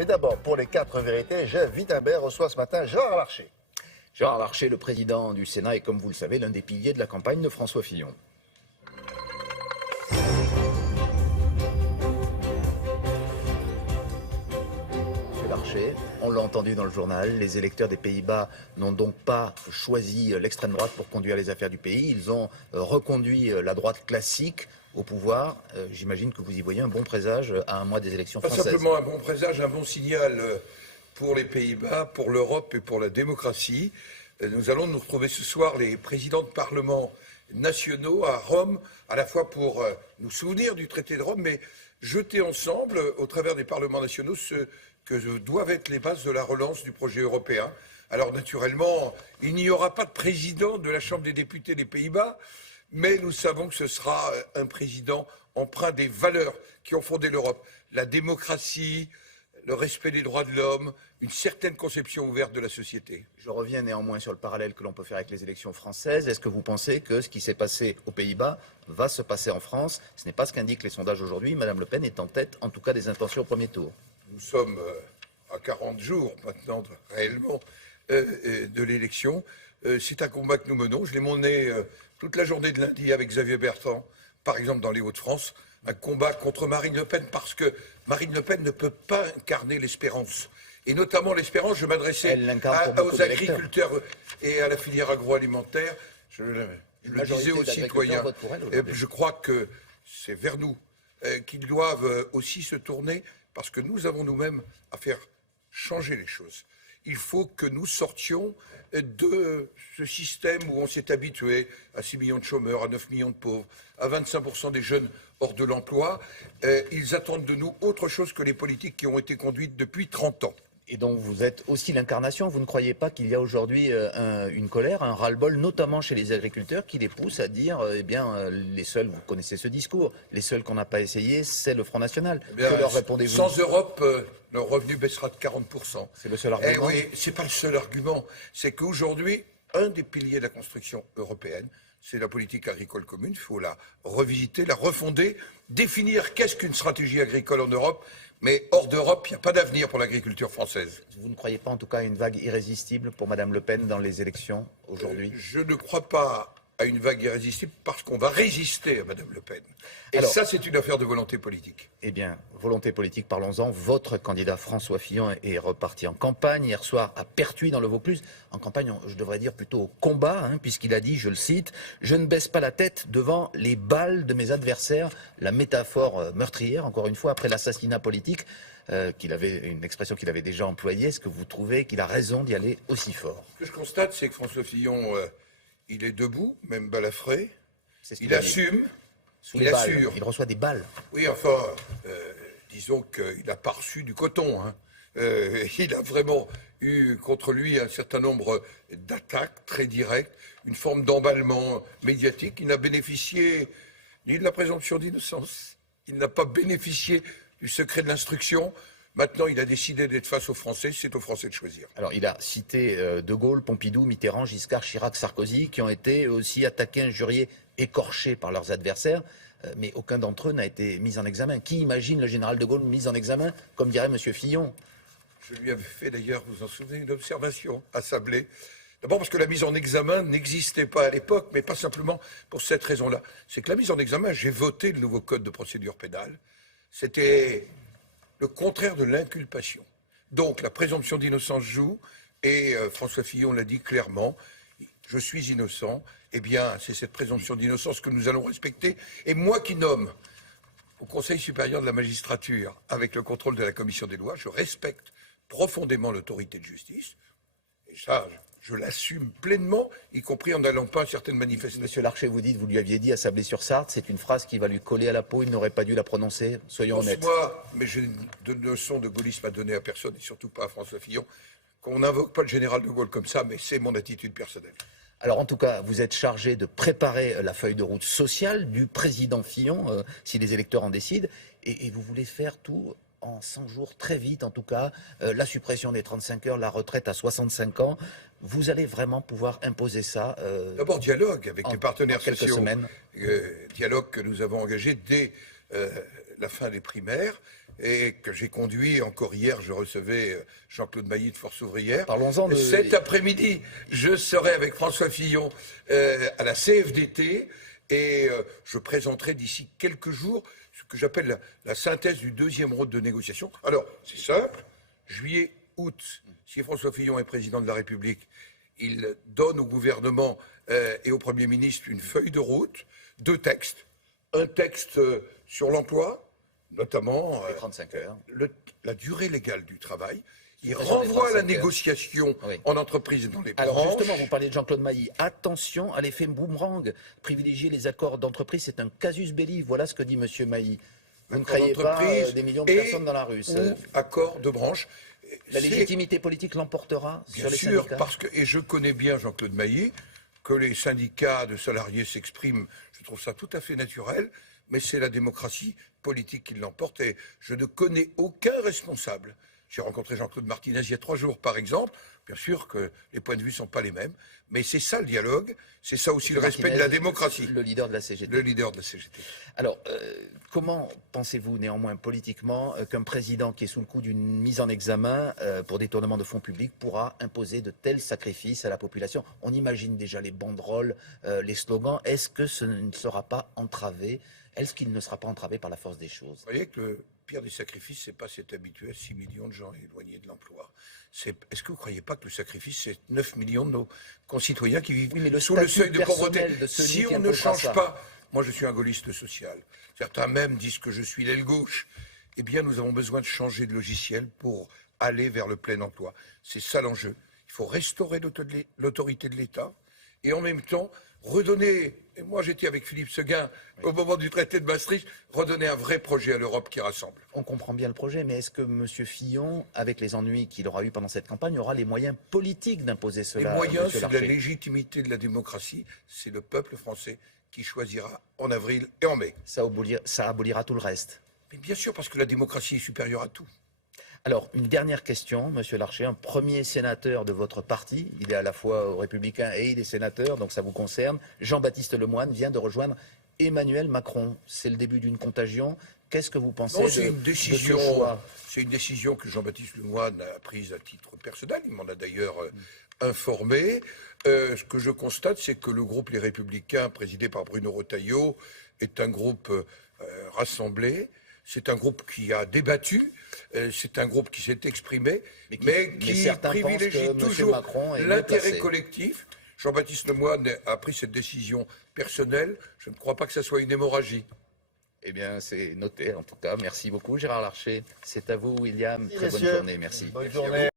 Mais d'abord, pour les 4 vérités, Jeff Wittenberg reçoit ce matin Gérard Larcher. Gérard Larcher, le président du Sénat, est, comme vous le savez, l'un des piliers de la campagne de François Fillon. Monsieur Larcher, on l'a entendu dans le journal, les électeurs des Pays-Bas n'ont donc pas choisi l'extrême droite pour conduire les affaires du pays. Ils ont reconduit la droite classique au pouvoir. J'imagine que vous y voyez un bon présage à un mois des élections françaises. Pas simplement un bon présage, un bon signal pour les Pays-Bas, pour l'Europe et pour la démocratie. Nous allons nous retrouver ce soir, les présidents de parlements nationaux à Rome, à la fois pour nous souvenir du traité de Rome, mais jeter ensemble, au travers des parlements nationaux, ce que doivent être les bases de la relance du projet européen. Alors naturellement, il n'y aura pas de président de la Chambre des députés des Pays-Bas, mais nous savons que ce sera un président empreint des valeurs qui ont fondé l'Europe. La démocratie, le respect des droits de l'homme, une certaine conception ouverte de la société. Je reviens néanmoins sur le parallèle que l'on peut faire avec les élections françaises. Est-ce que vous pensez que ce qui s'est passé aux Pays-Bas va se passer en France? Ce n'est pas ce qu'indiquent les sondages aujourd'hui. Madame Le Pen est en tête, en tout cas, des intentions au premier tour. Nous sommes à 40 jours maintenant, réellement, de l'élection. C'est un combat que nous menons. Je l'ai mené toute la journée de lundi avec Xavier Bertrand, par exemple dans les Hauts-de-France. Un combat contre Marine Le Pen parce que Marine Le Pen ne peut pas incarner l'espérance. Et notamment l'espérance, je m'adressais aux agriculteurs et à la filière agroalimentaire. Je le disais aux citoyens. Je crois que c'est vers nous qu'ils doivent aussi se tourner parce que nous avons nous-mêmes à faire changer les choses. Il faut que nous sortions de ce système où on s'est habitué à 6 millions de chômeurs, à 9 millions de pauvres, à 25% des jeunes hors de l'emploi. Ils attendent de nous autre chose que les politiques qui ont été conduites depuis 30 ans. Et donc vous êtes aussi l'incarnation. Vous ne croyez pas qu'il y a aujourd'hui une colère, un ras-le-bol, notamment chez les agriculteurs, qui les pousse à dire, eh bien, les seuls, vous connaissez ce discours, les seuls qu'on n'a pas essayé, c'est le Front National. Eh bien, que leur répondez-vous? Sans Europe, leur revenu baissera de 40%. C'est le seul argument. Eh oui, c'est pas le seul argument. C'est qu'aujourd'hui, un des piliers de la construction européenne, c'est la politique agricole commune. Il faut la revisiter, la refonder, définir qu'est-ce qu'une stratégie agricole en Europe. Mais hors d'Europe, il n'y a pas d'avenir pour l'agriculture française. Vous ne croyez pas en tout cas à une vague irrésistible pour Madame Le Pen dans les élections aujourd'hui? Je ne crois pas à une vague irrésistible parce qu'on va résister à Madame Le Pen. Et alors, ça, c'est une affaire de volonté politique. Eh bien, volonté politique, parlons-en. Votre candidat François Fillon est reparti en campagne hier soir à Pertuis dans le Vaucluse. En campagne, je devrais dire plutôt au combat, puisqu'il a dit, je le cite, « Je ne baisse pas la tête devant les balles de mes adversaires ». La métaphore meurtrière, encore une fois, après l'assassinat politique, une expression qu'il avait déjà employée. Est-ce que vous trouvez qu'il a raison d'y aller aussi fort? Ce que je constate, c'est que François Fillon, il est debout, même balafré. Il assume. Il assure. Il reçoit des balles. Oui, enfin, disons qu'il n'a pas reçu du coton. Il a vraiment eu contre lui un certain nombre d'attaques très directes, une forme d'emballement médiatique. Il n'a bénéficié ni de la présomption d'innocence, il n'a pas bénéficié du secret de l'instruction. Maintenant, il a décidé d'être face aux Français, c'est aux Français de choisir. Alors, il a cité De Gaulle, Pompidou, Mitterrand, Giscard, Chirac, Sarkozy, qui ont été aussi attaqués, injuriés, écorchés par leurs adversaires, mais aucun d'entre eux n'a été mis en examen. Qui imagine le général De Gaulle mis en examen, comme dirait M. Fillon? Je lui avais fait d'ailleurs, vous en souvenez, une observation à Sablé. D'abord parce que la mise en examen n'existait pas à l'époque, mais pas simplement pour cette raison-là. C'est que la mise en examen, j'ai voté le nouveau code de procédure pénale. C'était le contraire de l'inculpation. Donc la présomption d'innocence joue, et François Fillon l'a dit clairement, je suis innocent, eh bien c'est cette présomption d'innocence que nous allons respecter. Et moi qui nomme au Conseil supérieur de la magistrature, avec le contrôle de la commission des lois, je respecte profondément l'autorité de justice, et ça, je l'assume pleinement, y compris en n'allant pas à certaines manifestations. Monsieur Larcher, vous lui aviez dit à Sablé-sur-Sarthe, c'est une phrase qui va lui coller à la peau, il n'aurait pas dû la prononcer, soyons honnêtes. Moi, mais j'ai de leçons de gaullisme à donner à personne, et surtout pas à François Fillon, qu'on n'invoque pas le général de Gaulle comme ça, mais c'est mon attitude personnelle. Alors en tout cas, vous êtes chargé de préparer la feuille de route sociale du président Fillon, si les électeurs en décident, et vous voulez faire tout en 100 jours, très vite en tout cas, la suppression des 35 heures, la retraite à 65 ans. Vous allez vraiment pouvoir imposer ça D'abord, dialogue avec les partenaires quelques sociaux. Semaines. Dialogue que nous avons engagé dès la fin des primaires. et que j'ai conduit. Encore hier, je recevais Jean-Claude Mailly de Force Ouvrière. Parlons-en de... Cet après-midi, je serai avec François Fillon à la CFDT et je présenterai d'ici quelques jours ce que j'appelle la synthèse du deuxième round de négociation. Alors, c'est simple, juillet, août, si François Fillon est président de la République, il donne au gouvernement et au Premier ministre une feuille de route, 2 textes. Un texte sur l'emploi, notamment les 35 heures. la durée légale du travail. Il Sur les renvoie à la 35 heures. négociation Oui. en entreprise et dans les Alors branches. justement, vous parlez de Jean-Claude Mailly. Attention à l'effet boomerang. Privilégier les accords d'entreprise, c'est un casus belli. Voilà ce que dit Monsieur Mailly. Vous ne Accord croyez pas d'entreprise des millions de et personnes dans la rue. ou accord de branche. La C'est- légitimité politique l'emportera Bien sur les sûr, syndicats. parce que, et je connais bien Jean-Claude Mailly, que les syndicats de salariés s'expriment, je trouve ça tout à fait naturel, mais c'est la démocratie politique qui l'emporte et je ne connais aucun responsable. J'ai rencontré Jean-Claude Martinez il y a 3 jours, par exemple. Bien sûr que les points de vue ne sont pas les mêmes, mais c'est ça le dialogue, c'est ça aussi le respect de la Martinez, démocratie. Le leader de la CGT. Le leader de la CGT. Alors, comment pensez-vous néanmoins politiquement qu'un président qui est sous le coup d'une mise en examen pour détournement de fonds publics pourra imposer de tels sacrifices à la population? On imagine déjà les banderoles, les slogans. Est-ce que ce ne sera pas entravé? Est-ce qu'il ne sera pas entravé par la force des choses? Vous voyez que le pire des sacrifices, c'est pas s'être habitué à 6 millions de gens éloignés de l'emploi. Est-ce que vous ne croyez pas que le sacrifice, c'est 9 millions de nos concitoyens qui vivent Oui, mais le sous le statut seuil de pauvreté? personnel de celui Si qui on ne imposera change ça. pas, moi je suis un gaulliste social, certains même disent que je suis l'aile gauche, eh bien nous avons besoin de changer de logiciel pour aller vers le plein emploi. C'est ça l'enjeu. Il faut restaurer l'autorité de l'État et en même temps redonner, et moi j'étais avec Philippe Seguin au moment du traité de Maastricht, redonner un vrai projet à l'Europe qui rassemble. On comprend bien le projet, mais est-ce que M. Fillon, avec les ennuis qu'il aura eu pendant cette campagne, aura les moyens politiques d'imposer Les cela? moyens, Monsieur c'est de la Larcher légitimité de la démocratie, c'est le peuple français qui choisira en avril et en mai. Ça abolira tout le reste. Mais bien sûr, parce que la démocratie est supérieure à tout. Alors, une dernière question, Monsieur Larcher, un premier sénateur de votre parti, il est à la fois républicain et il est sénateur, donc ça vous concerne. Jean-Baptiste Lemoyne vient de rejoindre Emmanuel Macron. C'est le début d'une contagion. Qu'est-ce que vous pensez Non, c'est de une ce décision. choix? C'est une décision que Jean-Baptiste Lemoyne a prise à titre personnel. Il m'en a d'ailleurs informé. Ce que je constate, c'est que le groupe Les Républicains, présidé par Bruno Retailleau, est un groupe rassemblé. C'est un groupe qui a débattu. C'est un groupe qui s'est exprimé, mais qui certains pensent privilégie que M. toujours Macron est mieux l'intérêt placé. collectif. Jean-Baptiste Lemoyne a pris cette décision personnelle. Je ne crois pas que ça soit une hémorragie. Eh bien, c'est noté en tout cas. Merci beaucoup, Gérard Larcher. C'est à vous, William. Très bonne messieurs. journée. Merci. Bonne journée.